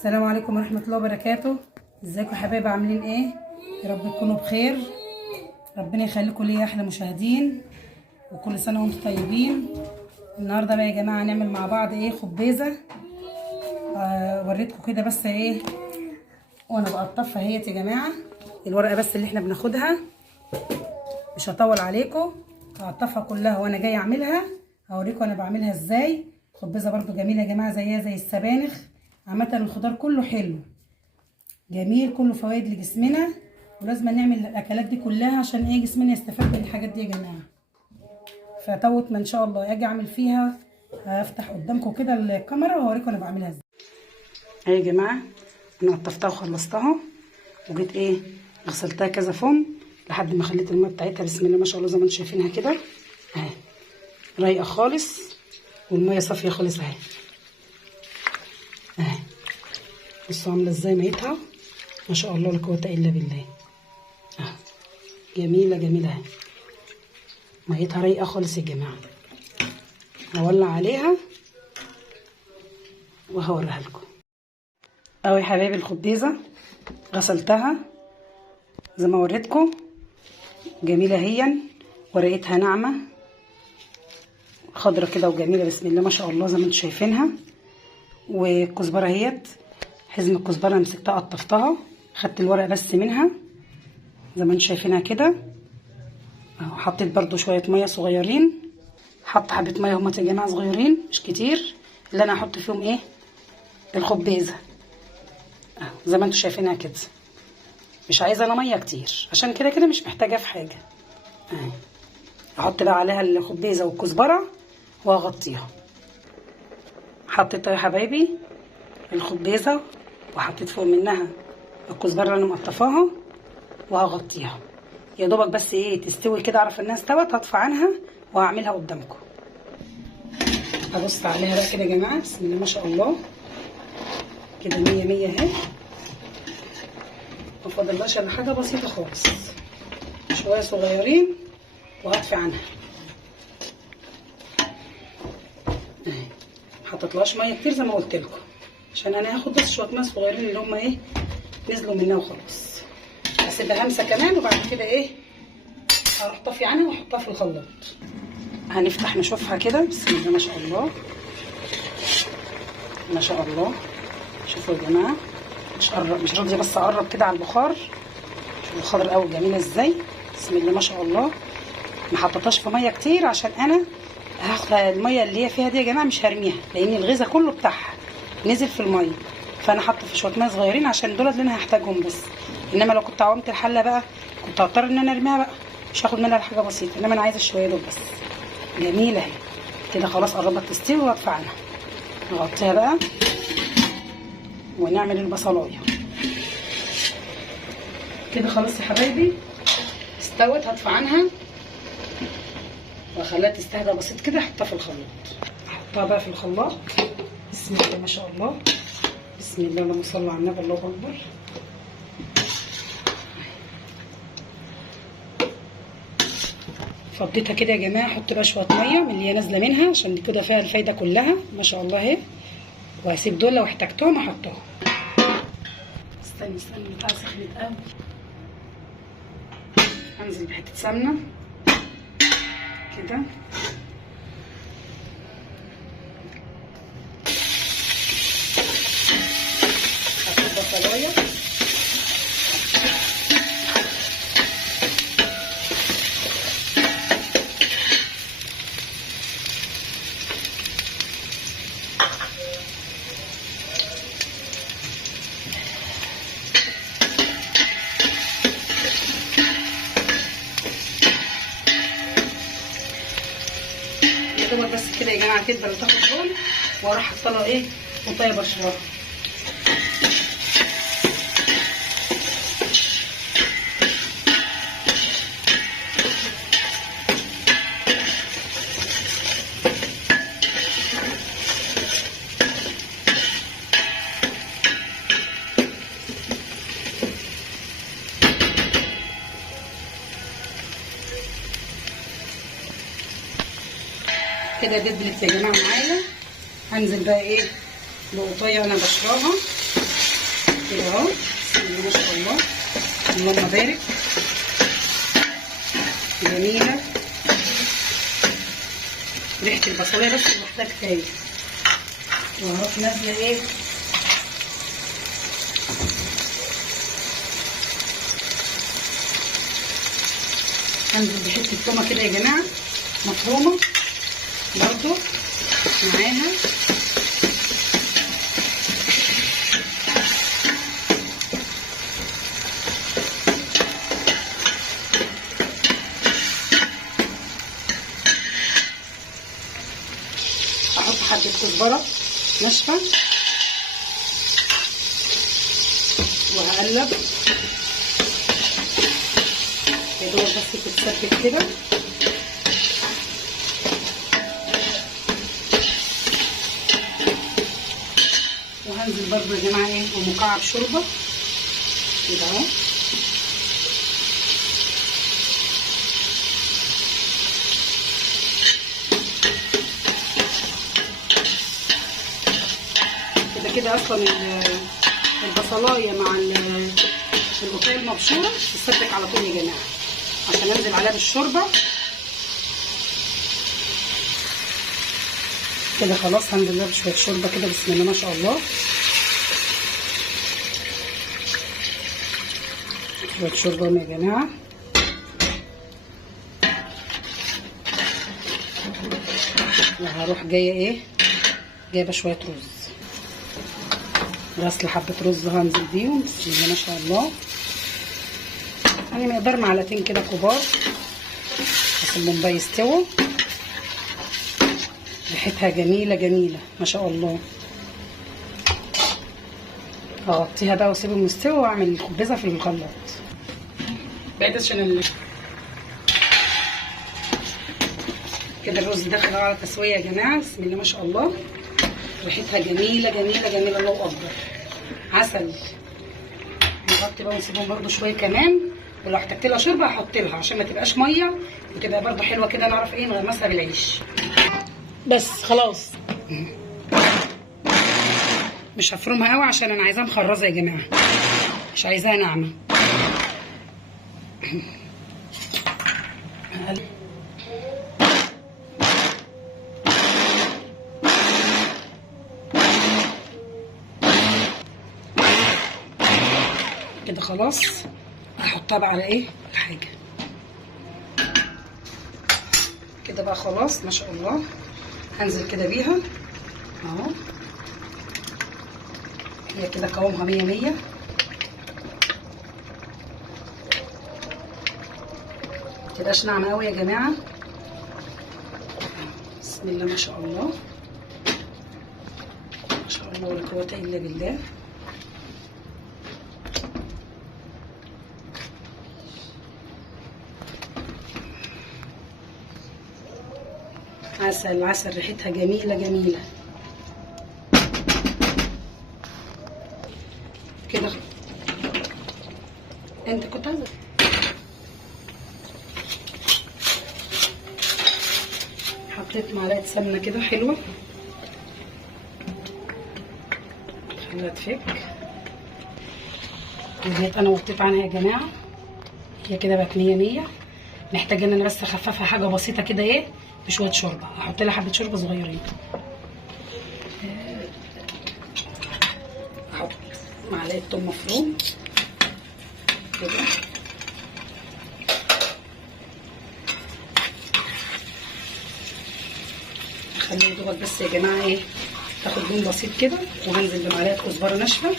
السلام عليكم ورحمة الله وبركاته. ازيكم يا حبايبي، عاملين ايه؟ يا رب تكونوا بخير. ربنا يخليكم ليا احلى مشاهدين، وكل سنة وانتم طيبين. النهارده بقى يا جماعة هنعمل مع بعض ايه؟ خبيزة. وريتكم كده بس ايه وانا بقطفها اهيت يا جماعة. الورقة بس اللي احنا بناخدها، مش هطول عليكم، هقطفها كلها وانا جاي اعملها. هوريكم انا بعملها ازاي. خبيزة برضو جميلة يا جماعة، زيها زي السبانخ. عامة الخضار كله حلو جميل، كله فوائد لجسمنا، ولازم نعمل الاكلات دي كلها عشان ايه؟ جسمنا يستفاد من الحاجات دي يا جماعه. فتوت ما ان شاء الله اجي اعمل فيها، هفتح قدامكم كده الكاميرا واوريكم انا بعملها ازاي. اهي يا جماعه انا قطفتها وخلصتها، وجيت ايه غسلتها كذا فم لحد ما خليت الميه بتاعتها بسم الله ما شاء الله زي ما انتم شايفينها كده اهي، رايقه خالص والميه صافيه خالص اهي. اهي بصوا عامله ازاي ميتها، ما شاء الله لا قوه الا بالله. جميله جميله اهي، ميتها رايقه خالص يا جماعه. هولع عليها وهوريها لكم. اهو يا حبايبي الخبيزه غسلتها زي ما وريتكم، جميله هي، ورقتها ناعمه خضره كده وجميله بسم الله ما شاء الله زي ما انتم شايفينها. والكزبره اهيت، حزم الكزبره مسكتها قطفتها، خدت الورق بس منها زي ما انتم شايفينها كده اهو. حطيت برده شويه ميه صغيرين، حط حبه ميه هما يا جماعه صغيرين مش كتير، اللي انا هحط فيهم ايه؟ الخبيزه اهو زي ما انتم شايفينها كده. مش عايزه انا ميه كتير عشان كده كده مش محتاجه في حاجه اهي. احط بقى عليها الخبيزه والكزبره واغطيها. حطيت يا حبايبي الخبيزه وحطيت فوق منها الكزبره اللي انا مقطفاها وهغطيها يا دوبك بس ايه تستوي كده، اعرف انها استوت هطفي عنها وهعملها قدامكم. هبص عليها بقى كده يا جماعه بسم الله ما شاء الله كده مية مية اهي. مفضلهاش الا حاجه بسيطه خالص، شويه صغيرين وهطفي عنها اهي. محطتلهاش ميه كتير زي ما قلت لكم عشان انا هاخد بس شويه ميه صغيرين اللي هم ايه نزلوا منها وخلاص. هسيبها همسه كمان وبعد كده ايه هروح طافي عنها واحطها في الخلاط. هنفتح نشوفها كده بسم الله ما شاء الله ما شاء الله. شوفوا يا جماعه مش راضيه بس اقرب كده على البخار. شوفوا الخضر قوي جميله ازاي بسم الله ما شاء الله. ما حطيتهاش في ميه كتير عشان انا هاخد الميه اللي هي فيها دي يا جماعه مش هرميها، لان الغذاء كله بتاعها نزل في الميه، فانا حاطه في شويه ميه صغيرين عشان دول اللي انا هحتاجهم بس. انما لو كنت عومت الحله بقى كنت هضطر ان انا ارميها بقى، مش هاخد منها حاجه بسيطه، انما انا عايزه الشويه دول بس. جميله اهي كده خلاص قربت تستوي وهطفي عنها. نغطيها بقى ونعمل البصلايه كده خلاص يا حبايبي استوت. هطفي عنها واخليها تستهدى بسيط كده، احطها في الخلاط. احطها بقى في الخلاط بسم الله ما شاء الله بسم الله اللهم صل على النبي الله اكبر. فضيتها كده يا جماعه. احط بقى شويه ميه من اللي هي نازله منها عشان دي كده فيها الفايده كلها ما شاء الله اهي، وهسيب دول لو احتجتهم احطهم. استني بتاع سخنت قوي. هنزل بحته سمنه كده هحط بصلايه بس كده يا جماعه تدبل وتاخد لون، واروح حاطه لها ايه قطايه برشلونه. كده دبلت يا جماعه معايا. هنزل بقى ايه بقطايه انا بشراها كده اهو. بسم الله ما شاء الله، اللهم بارك. جميله، ريحه البصلايه بس لوحدها كفايه. وهروح نازله ايه هنزل بحته تومه كده يا جماعه مفرومه برضو معاها. احط حبه كزبره ناشفه وهقلب يا دوب بس تتسبك كده. وهنزل برضه يا جماعه ايه ومكعب شوربه كده اهو. كده اصلا البصلايه مع القطايه المبشوره تتسبك على طول يا جماعه عشان انزل عليها بالشوربه كده. خلاص هنزل لها بشويه شوربه كده. بسم الله ما شاء الله، شويه شوربه يا جماعه. وهروح جايه ايه جايبه شويه رز، غسل حبه رز هنزل بيهم. بسم الله ما شاء الله، يعني مقدار معلقتين كده كبار اسيبهم بقى يستووا. ريحتها جميله جميله ما شاء الله. اغطيها بقى واسيبهم يستووا واعمل الخبزه في الخلاط. بعد عشان كده الرز داخل على تسويه يا جماعه. بسم الله ما شاء الله، ريحتها جميله جميله جميله، الله اكبر. عسل. نغطي بقى ونسيبهم برده شويه كمان، ولو احتجت لها شوربه هحط لها عشان ما تبقاش ميه وتبقى برده حلوه كده. نعرف ايه نغمسها بالعيش. بس خلاص مش هفرمها قوي عشان انا عايزاها مخرزه يا جماعه، مش عايزاها ناعمه. كده خلاص هحطها بقى على ايه الحاجه كده بقى. خلاص ما شاء الله، هنزل كده بيها اهو. هي كده قوامها 100 100. متبقاش ناعمه قوي يا جماعه. بسم الله ما شاء الله، ما شاء الله ولا قوه الا بالله. عسل عسل، ريحتها جميله جميله كده. انت كنت عايزه حطيت معلقه سمنه كده حلوه، خليها تفك. ديت انا وطيت عنها يا جماعه. هي كده بقت 100 100. محتاجه ان انا بس اخففها حاجه بسيطه كده ايه بشويه شوربه. احط لها حبه شوربه صغيرين. احط معلقه توم مفروم كده. اخليه دوبك بس يا جماعه ايه تاخد لون بسيط كده. وهنزل بمعلقه كزبره ناشفه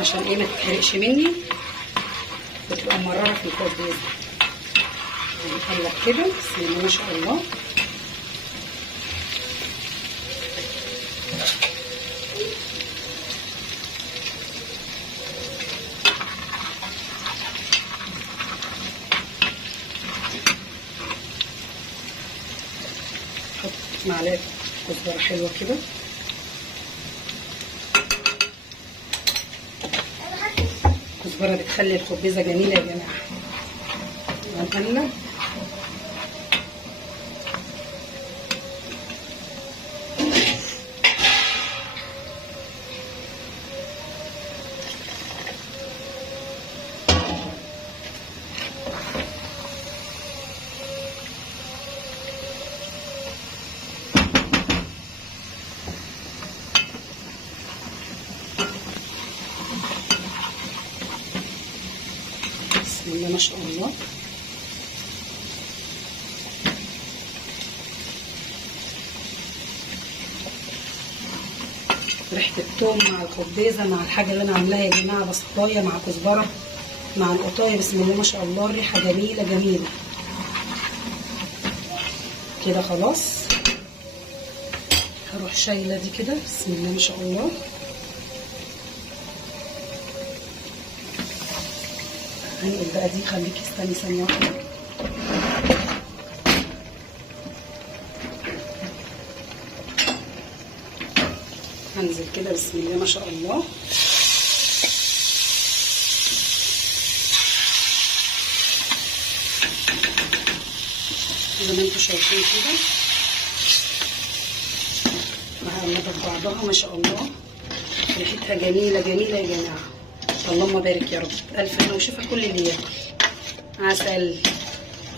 عشان ايه ما تتحرقش مني وتبقى مرره في الخبز. هنقلب كده. بسم الله ما شاء الله. حط معلقه كزبره حلوه كده. الكزبره بتخلي الخبزه جميله يا جماعه. هنقلب بسم الله ما شاء الله. ريحه الثوم مع الخبيزه مع الحاجه اللي انا عاملاها يا جماعه، بصلايه مع كزبره مع القطايه، بسم الله ما شاء الله الريحه جميله جميله كده. خلاص هروح شايله دي كده، بسم الله ما شاء الله. هنقل بقى دي، خليكي استني ثانيه واحده. هنزل كده بسم الله ما شاء الله. زي ما انتم شايفين كده مهلبة في بعضها ما شاء الله. ريحتها جميلة جميلة يا جماعة، اللهم بارك يا رب. ألف هنا وشفا كل اللي ياكل. عسل،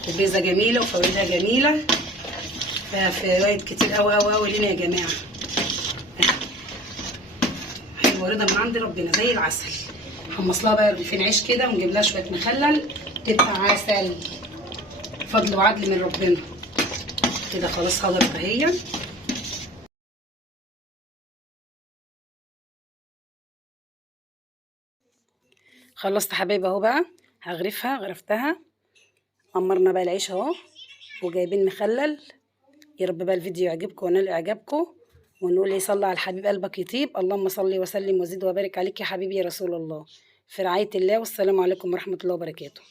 خبيزة جميلة وفوائدها جميلة، فيها فوائد كتير أوي أوي أوي لنا يا جماعة. حلوة رضا من عند ربنا زي العسل. نحمص لها بقى رغيفين عيش كده ونجيب لها شوية مخلل، تبقى عسل، فضل وعدل من ربنا كده. خلاص هضرب اهي. خلصت حبايبي اهو بقى، هغرفها. غرفتها، عمرنا بقى العيش اهو وجايبين مخلل. يا رب بقى الفيديو يعجبكم ونال اعجابكم، ونقول صلى على الحبيب قلبك يطيب. اللهم صل وسلم وزد وبارك عليك يا حبيبي يا رسول الله. في رعاية الله، والسلام عليكم ورحمة الله وبركاته.